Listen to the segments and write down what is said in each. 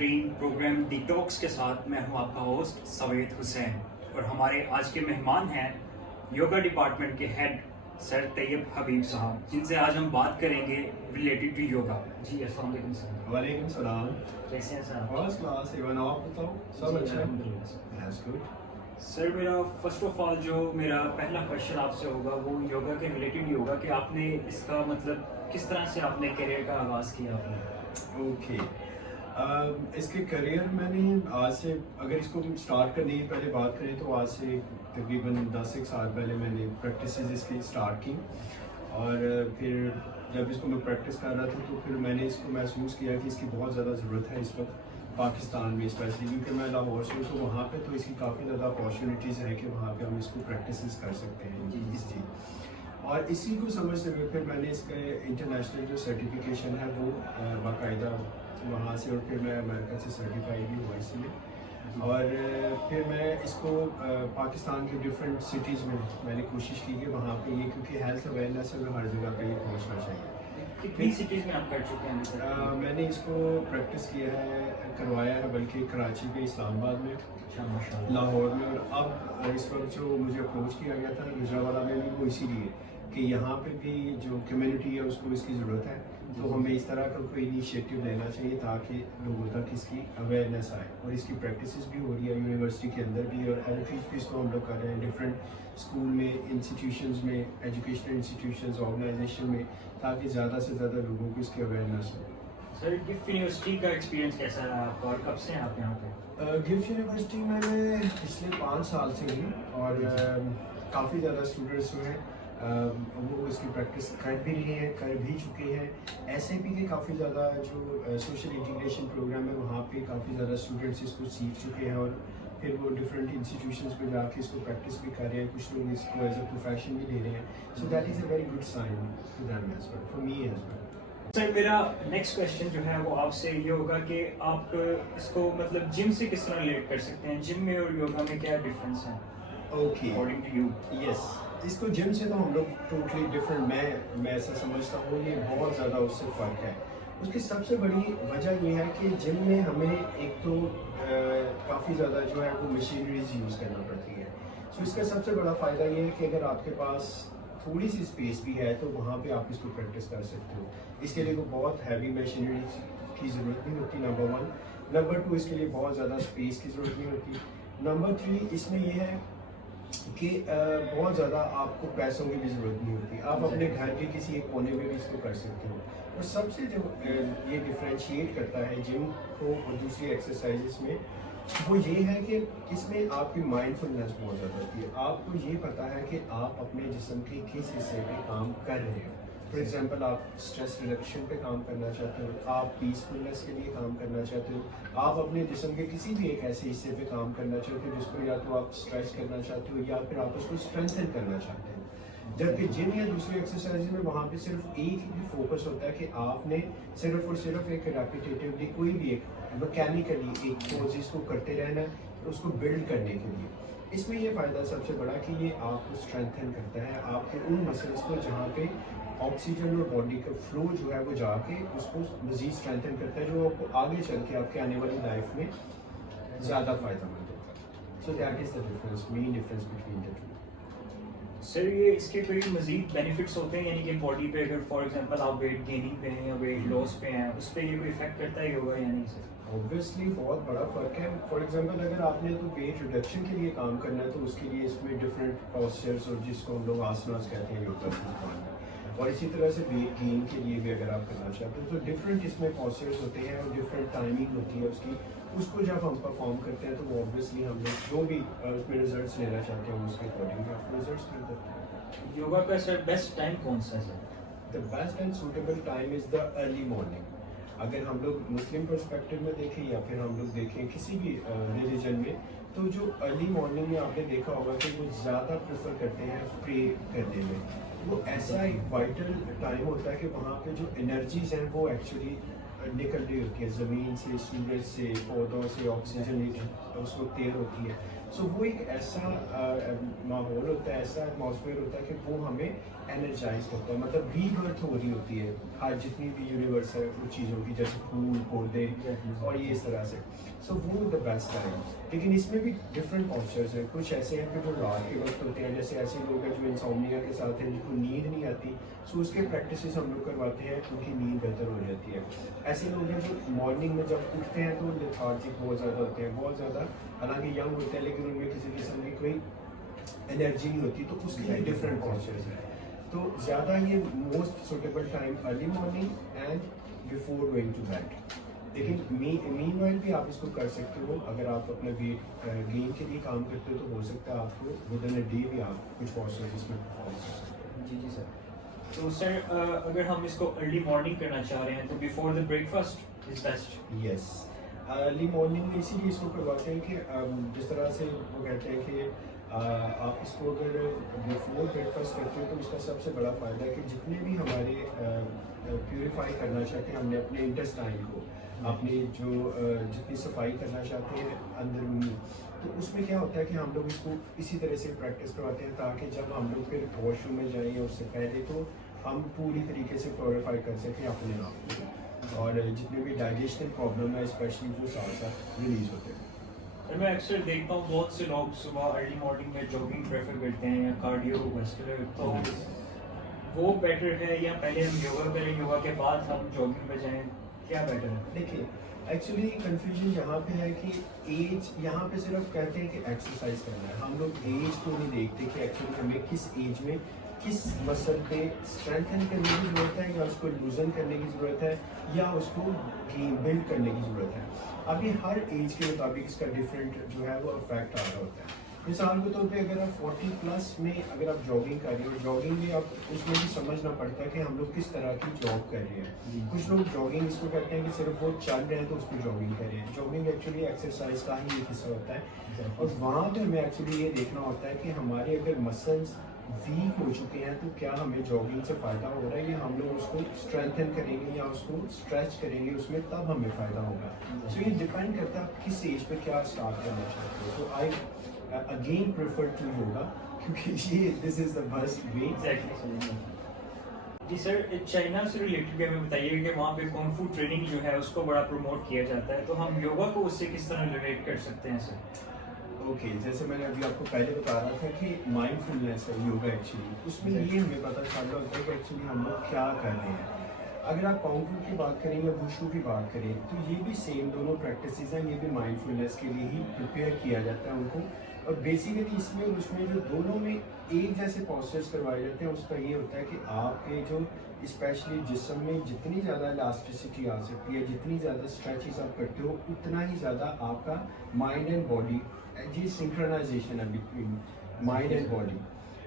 ناظرین، programme D ٹاکس کے ساتھ میں ہوں آپ کا ہوسٹ سوید حسین، اور ہمارے آج کے مہمان ہیں یوگا ڈپارٹمنٹ کے ہیڈ سر طیب حبیب صاحب، جن سے آج ہم بات کریں گے ریلیٹڈ ٹو یوگا. جی السلام علیکم سر. وعلیکم السلام. کیسے ہیں سر؟ First class. ایون آپ بتاؤ؟ سب اچھا ہے؟ That's good. سر میرا فرسٹ آف آل جو میرا پہلا کویشچن آپ سے ہوگا وہ یوگا کے ریلیٹڈ ہی ہوگا کہ آپ نے اس کا مطلب کس طرح سے آپ نے کیریئر کا آغاز کیا آپ نے؟ اوکے. اس کے کریئر میں نے آج سے اگر اس کو اسٹارٹ کرنے کی پہلے بات کریں تو آج سے تقریباً 10 سال پہلے میں نے پریکٹسز اس کی اسٹارٹ کی، اور پھر جب اس کو میں پریکٹس کر رہا تھا تو پھر میں نے اس کو محسوس کیا کہ اس کی بہت زیادہ ضرورت ہے اس وقت پاکستان میں اسپیشلی، کیونکہ میں لاہور سے ہوں تو وہاں پہ تو اس کی کافی زیادہ اپارچونیٹیز ہیں کہ وہاں پہ ہم اس کو پریکٹسز کر سکتے ہیں اس چیز. اور اسی کو سمجھتے ہوئے پھر میں نے اس کے انٹرنیشنل جو سرٹیفکیشن ہے وہ باقاعدہ وہاں سے، اور پھر میں امریکہ سے سرٹیفائی بھی ہوا اس لیے، اور پھر میں اس کو پاکستان کے ڈفرینٹ سٹیز میں نے کوشش کی کہ وہاں پہ یہ، کیونکہ ہیلتھ اویئرنیس ہے ہر جگہ پہ یہ پہنچنا چاہیے. کتنی سٹیز میں آپ کر چکے ہیں؟ میں نے اس کو پریکٹس کیا ہے، کروایا ہے بلکہ کراچی پہ، اسلام آباد میں، لاہور میں، اور اب اس وقت جو مجھے اپروچ کیا گیا تھا گجرانوالہ میں بھی وہ اسی لیے کہ یہاں پہ بھی جو کمیونٹی ہے اس کو اس کی ضرورت ہے، تو ہمیں اس طرح کا کوئی انیشیٹو لینا چاہیے تاکہ لوگوں تک اس کی اویئرنیس آئے. اور اس کی پریکٹسز بھی ہو رہی ہے یونیورسٹی کے اندر بھی، اور ایڈوکیٹ بھی اس کو ہم لوگ کر رہے ہیں ڈفرینٹ اسکول میں، انسٹیٹیوشنز میں، ایجوکیشنل انسٹیٹیوشنز، آرگنائزیشن میں، تاکہ زیادہ سے زیادہ لوگوں کو اس کی اویئرنیس ہو. سر گفٹ یونیورسٹی کا ایکسپیرینس کیسا رہا آپ کا، اور کب سے ہیں آپ یہاں پہ؟ گفٹ یونیورسٹی میں نے پچھلے 5 سال سے ہوں، اور کافی زیادہ اسٹوڈنٹس جو ہیں وہ اس کی پریکٹس کر بھی رہے ہیں، کر بھی چکے ہیں. ایس اے پی کے کافی زیادہ جو سوشل انٹیگریشن پروگرام ہے وہاں پہ کافی زیادہ اسٹوڈنٹس اس کو سیکھ چکے ہیں، اور پھر وہ ڈفرینٹ انسٹیٹیوشنس پہ جا کے اس کو پریکٹس بھی کر رہے ہیں. کچھ لوگ اس کو ایز اے پروفیشن بھی لے رہے ہیں. So that is a very good sign to them as well, for me as well. Sir میرا نیکسٹ کویشچن جو ہے وہ آپ سے یہ ہوگا کہ آپ اس کو مطلب جم سے کس طرح ریلیٹ کر سکتے ہیں؟ جم میں اور یوگا میں کیا ڈفرینس ہے اوکے اکارڈنگ ٹو یو؟ یس، اس کو جم سے تو ہم لوگ ٹوٹلی ڈفرینٹ، میں ایسا سمجھتا ہوں یہ بہت زیادہ اس سے فرق ہے. اس کی سب سے بڑی وجہ یہ ہے کہ جم میں ہمیں ایک تو کافی زیادہ جو ہے وہ مشینریز یوز کرنا پڑتی ہے. سو اس کا سب سے بڑا فائدہ یہ ہے کہ اگر آپ کے پاس تھوڑی سی اسپیس بھی ہے تو وہاں پہ آپ اس کو پریکٹس کر سکتے ہو. اس کے لیے کوئی بہت ہیوی مشینری کی ضرورت نہیں ہوتی، نمبر 1. نمبر 2، اس کے لیے بہت زیادہ اسپیس کی ضرورت نہیں ہوتی. نمبر 3، اس میں یہ ہے کہ بہت زیادہ آپ کو پیسوں کی بھی ضرورت نہیں ہوتی. آپ اپنے گھر کے کسی ایک کونے میں بھی اس کو کر سکتے ہو. اور سب سے جو یہ ڈفرینشیٹ کرتا ہے جم کو اور دوسری ایکسرسائزز میں، وہ یہ ہے کہ اس میں آپ کی مائنڈ فلنس بہت زیادہ ہوتی ہے. آپ کو یہ پتہ ہے کہ آپ اپنے جسم کے کس حصے پہ کام کر رہے ہیں. فار ایگزامپل آپ اسٹریس ریڈکشن پہ کام کرنا چاہتے ہو، آپ پیسفلنس کے لیے کام کرنا چاہتے ہو، آپ اپنے جسم کے کسی بھی ایک ایسے حصے پہ کام کرنا چاہتے ہو جس کو یا تو آپ اسٹریچ کرنا چاہتے ہو یا پھر آپ اس کو اسٹرینتھن کرنا چاہتے ہو. جبکہ جم یا دوسری ایکسرسائز میں وہاں پہ صرف ایک ہی فوکس ہوتا ہے کہ آپ نے صرف اور صرف ایک ریپیٹیٹیولی کوئی بھی ایک میکینیکلی ایک پوزز کو کرتے رہنا ہے اس کو بلڈ کرنے کے لیے. اس میں یہ فائدہ سب سے بڑا کہ یہ آپ کو اسٹرینتھن کرتا ہے، آپ کے ان مسلس کو جہاں پہ آکسیجن اور باڈی کا فلو جو ہے وہ جا کے اس کو مزید اسٹرینتھن کرتا ہے، جو آپ کو آگے چل کے آپ کے آنے والی لائف میں زیادہ فائدہ مند ہوگا. So that is the difference, main difference between the two. Sir یہ اس کے کوئی مزید بینیفٹس ہوتے ہیں، یعنی کہ باڈی پہ اگر فار ایگزامپل آپ ویٹ گیننگ پہ ہیں یا ویٹ لاس پہ ہیں، اس پہ یہ کوئی افیکٹ کرتا ہی ہوگا یا نہیں سر؟ اوبویسلی بہت بڑا فرق ہے. فار ایگزامپل اگر آپ نے تو ویٹ ریڈکشن کے لیے کام کرنا ہے تو اس کے لیے اس میں ڈفرینٹ پوسچرز اور جس کو ہم لوگ آسناس کہتے ہیں یوگا میں، اور اسی طرح سے ویٹ گین کے لیے بھی اگر آپ کرنا چاہتے ہو تو ڈفرینٹ اس میں پوسچرز ہوتے ہیں اور ڈفرینٹ ٹائمنگ ہوتی ہے اس کی. اس کو جب ہم پرفارم کرتے ہیں تو وہ اوبویسلی ہم لوگ جو بھی اس میں ریزلٹس لینا چاہتے ہیں اس کے اکارڈنگ آپ ریزلٹس مل سکتے ہیں. یوگا کا سر بیسٹ ٹائم کون سا ہے sir? The best and suitable time is the early morning. اگر ہم لوگ مسلم پرسپیکٹو میں دیکھیں یا پھر ہم لوگ دیکھیں کسی بھی ریلیجن میں، تو جو ارلی مارننگ میں آپ نے دیکھا ہوگا کہ وہ زیادہ پریفر کرتے ہیں پرے کرنے میں. وہ ایسا ایک وائٹل ٹائم ہوتا ہے کہ وہاں پہ جو انرجیز ہیں وہ ایکچولی نکل رہی ہوتی ہے زمین سے، سورج سے، پودوں سے آکسیجن اس وقت تیار ہوتی ہے. सो वो एक ऐसा माहौल होता है, ऐसा एटमॉस्फेयर होता है कि वो हमें एनर्जाइज करता है, मतलब रीबर्थ हो रही होती है हर जितनी भी यूनिवर्स है उन चीज़ों की, जैसे फूल पौधे और ये इस तरह से। सो वो द बेस्ट टाइम। लेकिन इसमें भी डिफरेंट पॉस्चर्स हैं, कुछ ऐसे हैं कि जो रात के वक्त होते हैं, जैसे ऐसे लोग हैं जो इंसोम्निया के साथ हैं, जिनको नींद नहीं आती, सो उसके प्रैक्टिसेस हम लोग करवाते हैं, उनकी नींद बेहतर हो जाती है। ऐसे लोग हैं जो मॉर्निंग में जब उठते हैं तो लेथार्जिक बहुत ज़्यादा होते हैं, बहुत ज़्यादा, हालांकि यंग होते हैं लेकिन उनमें किसी किस्म की कोई एनर्जी नहीं होती, तो उसके लिए डिफरेंट पॉस्चर्स हैं। तो ज़्यादा ये most suitable time early morning and before going to bed. लेकिन मीनवाइल भी आप इसको कर सकते हो, अगर आप अपना वेट गेन के लिए काम करते हो तो हो सकता है आपको विद इन अ डे भी आप कुछ पॉस्चर्स इसमें परफॉर्म कर सकते हो। जी जी सर। तो सर अगर हम इसको अर्ली मॉर्निंग करना चाह रहे हैं तो before the breakfast is best. Yes, early morning में इसीलिए इसको करवाते हैं कि जिस तरह से वो कहते हैं कि आप इसको अगर बिफोर ब्रेकफास्ट करते हो तो इसका सबसे बड़ा फ़ायदा है कि जितने भी हमारे प्योरीफाई करना चाहते हैं हमने अपने इंटेस्टाइन को, अपनी जो जितनी सफाई करना चाहते हैं अंदर में, तो उसमें क्या होता है कि हम लोग इसको इसी तरह से प्रैक्टिस करवाते हैं ताकि जब हम लोग फिर वॉशरूम में जाएं या उससे पहले तो हम पूरी तरीके से प्योरीफाई कर सकें अपने आप को, और जितने भी डाइजेशन प्रॉब्लम है स्पेशली वो साथ साथ रिलीज होते हैं। सर मैं अक्सर देखता हूँ बहुत से लोग सुबह अर्ली मॉर्निंग में जॉगिंग प्रेफर करते हैं या कार्डियोवास्कुलर, तो वो बेटर है या पहले हम योगा करें, योगा के बाद हम जॉगिंग पे जाएं, क्या बेटर है? देखिए एक्चुअली कंफ्यूजन यहाँ पे है कि एज, यहाँ पे सिर्फ कहते हैं कि एक्सरसाइज करना है, हम लोग एज को नहीं देखते कि एक्चुअली हमें किस एज में किस मसल पे स्ट्रेंथन करने की ज़रूरत है या उसको लूजन करने की ज़रूरत है या उसको गेन बिल्ड करने की ज़रूरत है। अभी हर एज के मुताबिक इसका डिफरेंट जो है वो इफेक्ट आ रहा होता है। मिसाल के तौर पे अगर आप 40 प्लस में अगर आप जॉगिंग कर रहे हो, जॉगिंग में आप उसमें भी समझना पड़ता है कि हम लोग किस तरह की जॉब कर रहे हैं। कुछ लोग जॉगिंग इसको कहते हैं कि सिर्फ वो चल रहे हैं तो उसको जॉगिंग कर रहे हैं। जॉगिंग एक्चुअली एक्सरसाइज का ही एक हिस्सा होता है और वहाँ पे हमें एक्चुअली ये देखना होता है कि हमारे अगर मसल्स वीक हो चुके हैं तो क्या हमें जॉगिंग से फ़ायदा हो रहा है या हम लोग उसको स्ट्रेंथन करेंगे या उसको स्ट्रेच करेंगे, उसमें तब हमें फ़ायदा होगा। सो ये डिपेंड करता है किस एज पे क्या स्टार्ट करना चाहते हो। तो I again prefer to yoga क्योंकि ये this is the best way. जी सर, चाइना से रिलेटेड भी हमें बताइए कि वहाँ पे कुंग फू ट्रेनिंग जो है उसको बड़ा प्रमोट किया जाता है, तो हम योगा को उससे किस तरह रिलेट कर सकते हैं सर? ओके, जैसे मैंने अभी आपको पहले बता रहा था कि माइंडफुलनेस है योगा एक्चुअली, उसमें ये हमें पता चल रहा होता है कि एक्चुअली हम लोग क्या कर रहे हैं। अगर आप कुंग फू की बात करें या वुशु की बात करें तो ये भी सेम दोनों प्रैक्टिसेस हैं, ये भी माइंडफुलनेस के लिए ही प्रिपेयर किया जाता है उनको। और बेसिकली इसमें और उसमें जो दोनों में एक जैसे पॉस्चर्स करवाए जाते हैं, उसका ये होता है कि आपके जो स्पेशली जिस्म में जितनी ज़्यादा इलास्टिसिटी आ सकती है, जितनी ज़्यादा स्ट्रेचेस आप करते हो, उतना ही ज़्यादा आपका माइंड एंड बॉडी, जी सिंक्रोनाइजेशन है बिटवीन माइंड एंड बॉडी,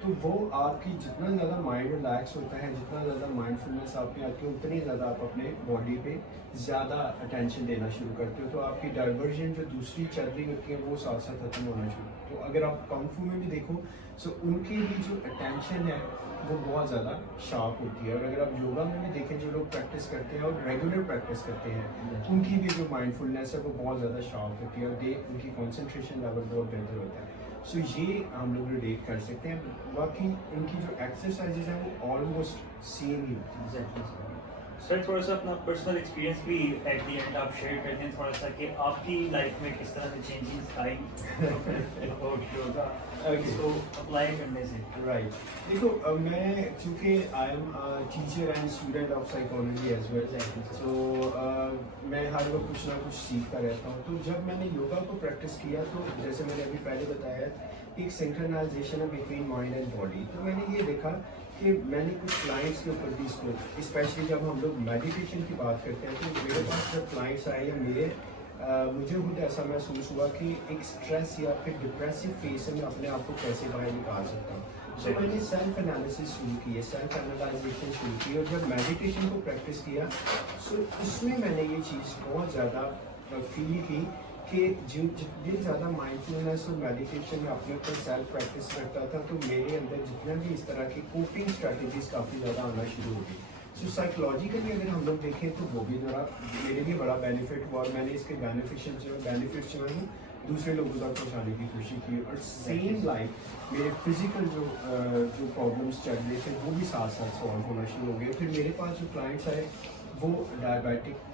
तो वो आपकी जितना ज़्यादा माइंड रिलैक्स होता है, जितना ज़्यादा माइंडफुलनेस आप में आती है, उतनी ज़्यादा आप अपने बॉडी पे ज़्यादा अटेंशन देना शुरू करते हो, तो आपकी डाइवर्जन जो दूसरी चल रही होती है वो साथ साथ खत्म होना शुरू। तो अगर आप कुंग फू में भी देखो सो उनकी भी जो अटेंशन है वो बहुत ज़्यादा शार्प होती है। और अगर आप योगा में भी देखें जो लोग प्रैक्टिस करते हैं और रेगुलर प्रैक्टिस करते हैं उनकी भी जो माइंडफुलनेस है वो बहुत ज़्यादा शार्प होती है और उनकी कॉन्सेंट्रेशन लेवल बहुत बेहतर होता है। सो ये हम लोग रिलेट कर सकते हैं। बाकी इनकी जो एक्सरसाइजेज हैं वो ऑलमोस्ट सेम ही होती है। सर थोड़ा सा अपना पर्सनल एक्सपीरियंस भी एट दी एंड आप शेयर कर दें थोड़ा सा कि आपकी लाइफ में किस तरह से चेंजेस आई अबाउट योगा इसको अप्लाई करने से। राइट, देखो मैं चूँकि I am teacher and student of psychology as well, so मैं हर वक्त कुछ ना कुछ सीखता रहता हूँ। तो जब मैंने योगा को प्रैक्टिस किया तो जैसे मैंने अभी पहले बताया एक सिंक्रोनाइजेशन है बिटवीन माइंड एंड बॉडी, तो मैंने ये देखा कि मैंने कुछ क्लाइंट्स के ऊपर भी इसको, स्पेशली जब हम लोग मेडिटेशन की बात करते हैं तो मेरे पास जब क्लाइंट्स आए या मुझे खुद ऐसा महसूस हुआ कि एक स्ट्रेस या फिर डिप्रेसिव फेस से मैं अपने आप को कैसे बाहर निकाल सकता हूँ। सो मैंने सेल्फ एनालिसिस शुरू की है, सेल्फ एनालाइजेशन शुरू की, और जब मेडिटेशन को प्रैक्टिस किया सो उसमें मैंने ये चीज़ बहुत ज़्यादा फील की कि जितनी ज़्यादा माइंडफुलनेस और मेडिटेशन में अपने ऊपर सेल्फ प्रैक्टिस करता था तो मेरे अंदर जितना भी इस तरह की कोपिंग स्ट्रैटेजीज काफ़ी ज़्यादा आना शुरू हो गई। सो साइकोलॉजिकली अगर हम लोग देखें तो वो भी मेरे लिए बड़ा बेनिफिट हुआ और मैंने इसके बेनिफिट्स जो है दूसरे लोगों तक पहुँचाने की कोशिश की, और सेम लाइक मेरे फिजिकल जो प्रॉब्लम्स चल रहे थे वो भी साथ साथ सॉल्व होना शुरू हो गए। फिर मेरे पास जो क्लाइंट्स आए वो डायबिटिक,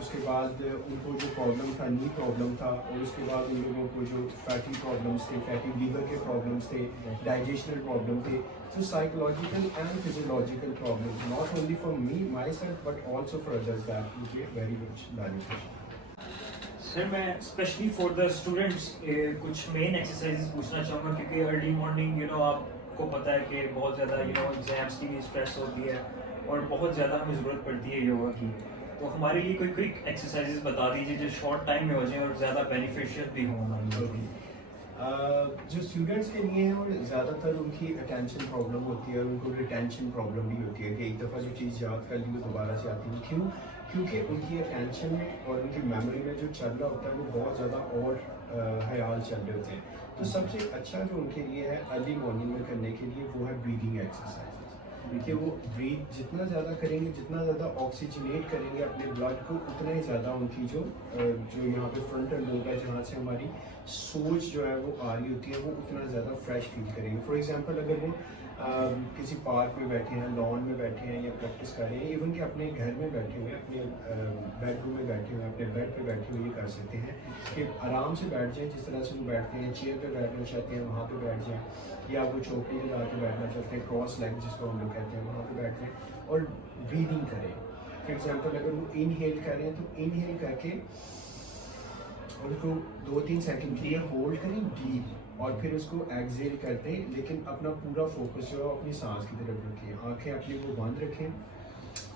उसके बाद उनको जो प्रॉब्लम था, नी प्रॉब्लम था, और उसके बाद उन लोगों को जो फैटी प्रॉब्लम्स थे, फैटी लीवर के प्रॉब्लम्स थे, डाइजेशनल प्रॉब्लम थे, तो psychological and physiological problem not only for me my self but also for others, that मुझे वेरी मच बेनिफिशियल। सर मैं स्पेशली फॉर द स्टूडेंट्स कुछ मेन एक्सरसाइजेस पूछना चाहूँगा, क्योंकि अर्ली मॉर्निंग आपको पता है कि बहुत ज़्यादा एग्जाम्स की भी स्ट्रेस होती है और बहुत ज़्यादा हमें ज़रूरत पड़ती है योगा की। तो हमारे लिए कोई क्विक एक्सरसाइजेस बता दीजिए जो शॉर्ट टाइम में हो जाए और ज़्यादा बेनिफिशियल भी हों हमारे लिए। जो स्टूडेंट्स के लिए हैं वो ज़्यादातर उनकी अटेंशन प्रॉब्लम होती है, उनको रिटेंशन प्रॉब्लम भी होती है कि एक दफ़ा जो चीज़ याद कर ली वो दोबारा से आती है। क्यों? क्योंकि उनकी अटेंशन और उनकी मेमोरी में जो चल रहा होता है वो बहुत ज़्यादा और ख्याल चल रहे होते हैं। तो सबसे अच्छा जो उनके लिए है अर्ली मॉर्निंग में करने के लिए वो है ब्रीदिंग एक्सरसाइज, कि वो ब्रीथ जितना ज़्यादा करेंगे, जितना ज़्यादा ऑक्सीजनेट करेंगे अपने ब्लड को, उतना ही ज़्यादा उनकी जो यहाँ पे फ्रंटल लोब है जहाँ से हमारी सोच जो है वो आ रही होती है, वो उतना ज़्यादा फ्रेश फील करेंगे। फॉर एग्जांपल अगर वो किसी पार्क में बैठे हैं, लॉन में बैठे हैं या प्रैक्टिस कर रहे हैं, इवन कि अपने घर में बैठे हुए, अपने बेडरूम में बैठे हुए, अपने बेड पे बैठे हुए ये कर सकते हैं कि आराम से बैठ जाएं, जिस तरह से वो बैठते हैं, चेयर पे बैठना चाहते हैं वहाँ पे बैठ जाएं, या वो चौकड़ी पे जाके बैठना चाहते हैं, क्रॉस लेग जिसको हम लोग कहते हैं, वहाँ पे बैठ जाएं और ब्रीदिंग करें। फॉर एग्जाम्पल अगर वो इनहेल कर रहे हैं तो इनहेल करके उनको 2-3 सेकंड के लिए होल्ड करें डीप, और फिर उसको एक्सहेल करते हैं, लेकिन अपना पूरा फोकस जो है अपनी सांस की तरफ रखें, आंखें अपनी वो बंद रखें,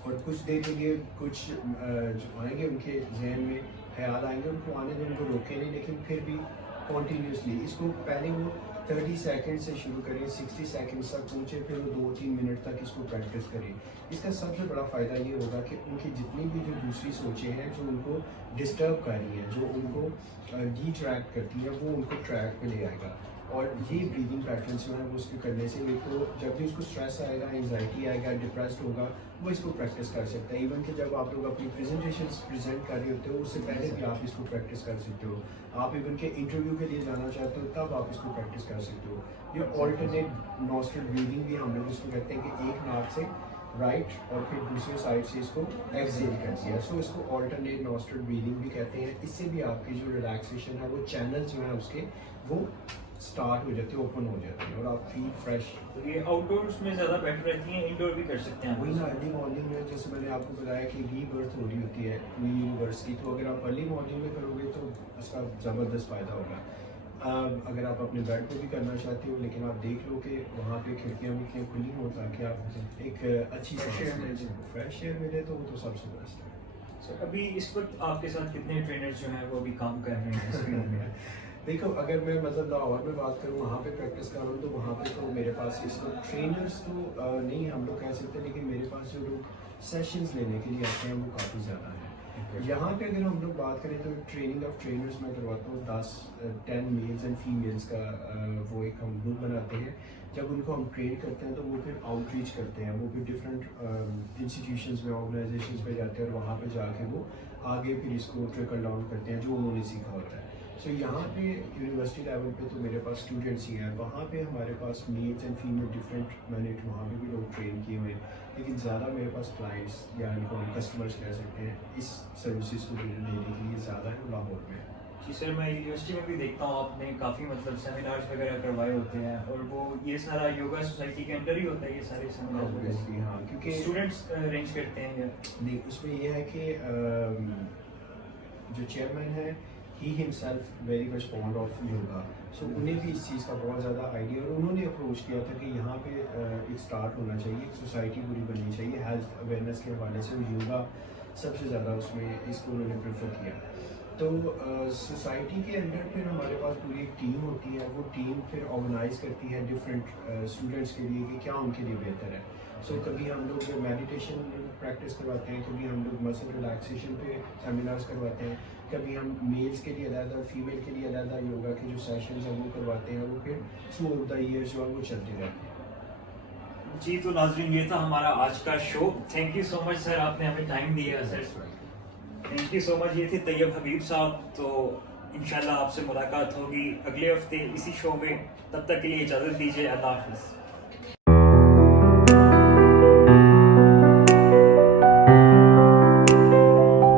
और कुछ देर के लिए कुछ जो आएंगे उनके जहन में ख्याल आएंगे, उनको आने दें, उनको रोकें नहीं, लेकिन फिर भी कॉन्टीन्यूसली इसको पहले वो 30 सेकंड से शुरू करें, 60 सेकंड तक पहुँचे, फिर वो 2-3 मिनट तक इसको प्रैक्टिस करें। इसका सबसे बड़ा फ़ायदा ये होगा कि उनकी जितनी भी जो दूसरी सोचें हैं जो उनको डिस्टर्ब कर रही हैं, जो उनको डिट्रैक्ट करती हैं, वो उनको ट्रैक पे ले आएगा। और ये ब्रीदिंग पैटर्न जो है वो उसके करने से एक तो जब भी उसको स्ट्रेस आएगा, एंजाइटी आएगा, डिप्रेस्ड होगा, वो इसको प्रैक्टिस कर सकता है। इवन कि जब आप लोग अपनी प्रेजेंटेशंस प्रेजेंट कर रहे होते हो उससे पहले भी आप इसको प्रैक्टिस कर सकते हो। आप इवन के इंटरव्यू के लिए जाना चाहते हो तब आप इसको प्रैक्टिस कर सकते हो। ये ऑल्टरनेट नॉस्ट्रल ब्रीदिंग भी हम लोग इसको कहते हैं कि एक नाक से राइट और फिर दूसरे साइड से इसको एक्सहेल कर दिया, सो इसको ऑल्टरनेट नॉस्ट्रल ब्रीदिंग भी कहते हैं। इससे भी आपकी जो रिलैक्सेशन है वो चैनल जो है उसके वो स्टार्ट हो जाते हैं, ओपन हो जाते हैं, और आप फील फ्रेश। तो ये आउटडोर्स में ज़्यादा बेटर रहती हैं, इंडोर भी कर सकते हैं? वही ना, अर्ली मॉर्निंग में जैसे मैंने आपको बताया कि रीबर्थ हो रही होती है न्यू यूनिवर्स की, तो अगर आप अर्ली मॉर्निंग में करोगे तो उसका ज़बरदस्त फ़ायदा होगा। अगर आप अपने बेड पे भी करना चाहते हो, लेकिन आप देख लो कि वहाँ पे खिड़कियाँ भी खुली हो ताकि आप एक अच्छी फ्रेश एयर मिले, तो वो तो सबसे बेस्ट है। सर अभी इस वक्त आपके साथ कितने ट्रेनर्स जो हैं वो अभी काम कर रहे हैं इस फील्ड में? देखो, अगर मैं मतलब लाहौर में बात करूँ, वहाँ पे प्रैक्टिस कर रहा हूँ, तो वहाँ पे तो मेरे पास इस वक्त ट्रेनर्स तो नहीं हम लोग कह सकते, लेकिन मेरे पास जो लोग सेशंस लेने के लिए आते हैं वो काफ़ी ज़्यादा हैं। यहाँ पे अगर हम लोग बात करें तो ट्रेनिंग ऑफ ट्रेनर्स मैं करवाता हूँ 10 मेल्स एंड फीमेल्स का वो एक हम ग्रुप बनाते हैं। जब उनको हम ट्रेन करते हैं तो वो फिर आउटरीच करते हैं, वो फिर डिफरेंट इंस्टीट्यूशंस में, ऑर्गेनाइजेशंस में जाते हैं, और वहाँ पे जाके वो आगे फिर इसको ट्रिकल डाउन करते हैं जो उन्होंने सीखा होता है। सो यहाँ पे यूनिवर्सिटी लेवल पे तो मेरे पास स्टूडेंट्स ही हैं, वहाँ पे हमारे पास मेल्स एंड फीमेल डिफरेंट, मैंने वहाँ पे भी लोग ट्रेन किए हुए हैं, लेकिन ज़्यादा मेरे पास क्लाइंट्स या इनको हम कस्टमर्स कह सकते हैं इस सर्विसेज को लेने के लिए ज़्यादा है लाहौर में। जी सर, मैं यूनिवर्सिटी में भी देखता हूँ आपने काफ़ी मतलब सेमिनार्स वगैरह करवाए होते हैं, और वो ये सारा योगा सोसाइटी के अंदर ही होता है ये सारे सेमिनार? ऑब्वियसली हाँ, क्योंकि स्टूडेंट्स अरेंज करते हैं या नहीं, उसमें ये है कि जो चेयरमैन है ही himself very much fond of yoga, so उन्हें भी इस चीज़ का बहुत ज़्यादा आइडिया, और उन्होंने अप्रोच किया था कि यहाँ पे एक स्टार्ट होना चाहिए, एक सोसाइटी पूरी बननी चाहिए हेल्थ अवेयरनेस के हवाले से, और योगा सबसे ज़्यादा उसमें इसको उन्होंने प्रेफर किया। तो सोसाइटी के अंदर फिर हमारे पास पूरी एक टीम होती है, वो टीम फिर ऑर्गेनाइज करती है डिफरेंट स्टूडेंट्स के लिए कि क्या उनके लिए बेहतर है। सो कभी हम लोग मेडिटेशन प्रैक्टिस करवाते हैं, कभी हम लोग मसल रिलैक्सेशन पे सेमिनार्स करवाते हैं, कभी हम मेल्स के लिए अलग, फीमेल के लिए अलग योगा के जो सेशंस हैं वो करवाते हैं, वो फिर थ्रू आउट द ईयर्स जो है वो चलते रहते हैं। जी, तो नाज़रीन ये था हमारा आज का show. Thank you so much sir, आपने हमें टाइम दिया sir. Thank you so much. ये थे तैयब हबीब साहब। तो इंशाल्लाह आपसे मुलाकात होगी अगले हफ्ते इसी शो में. तब तक के लिए इजाज़त दीजिए. अल्लाह हाफिज़.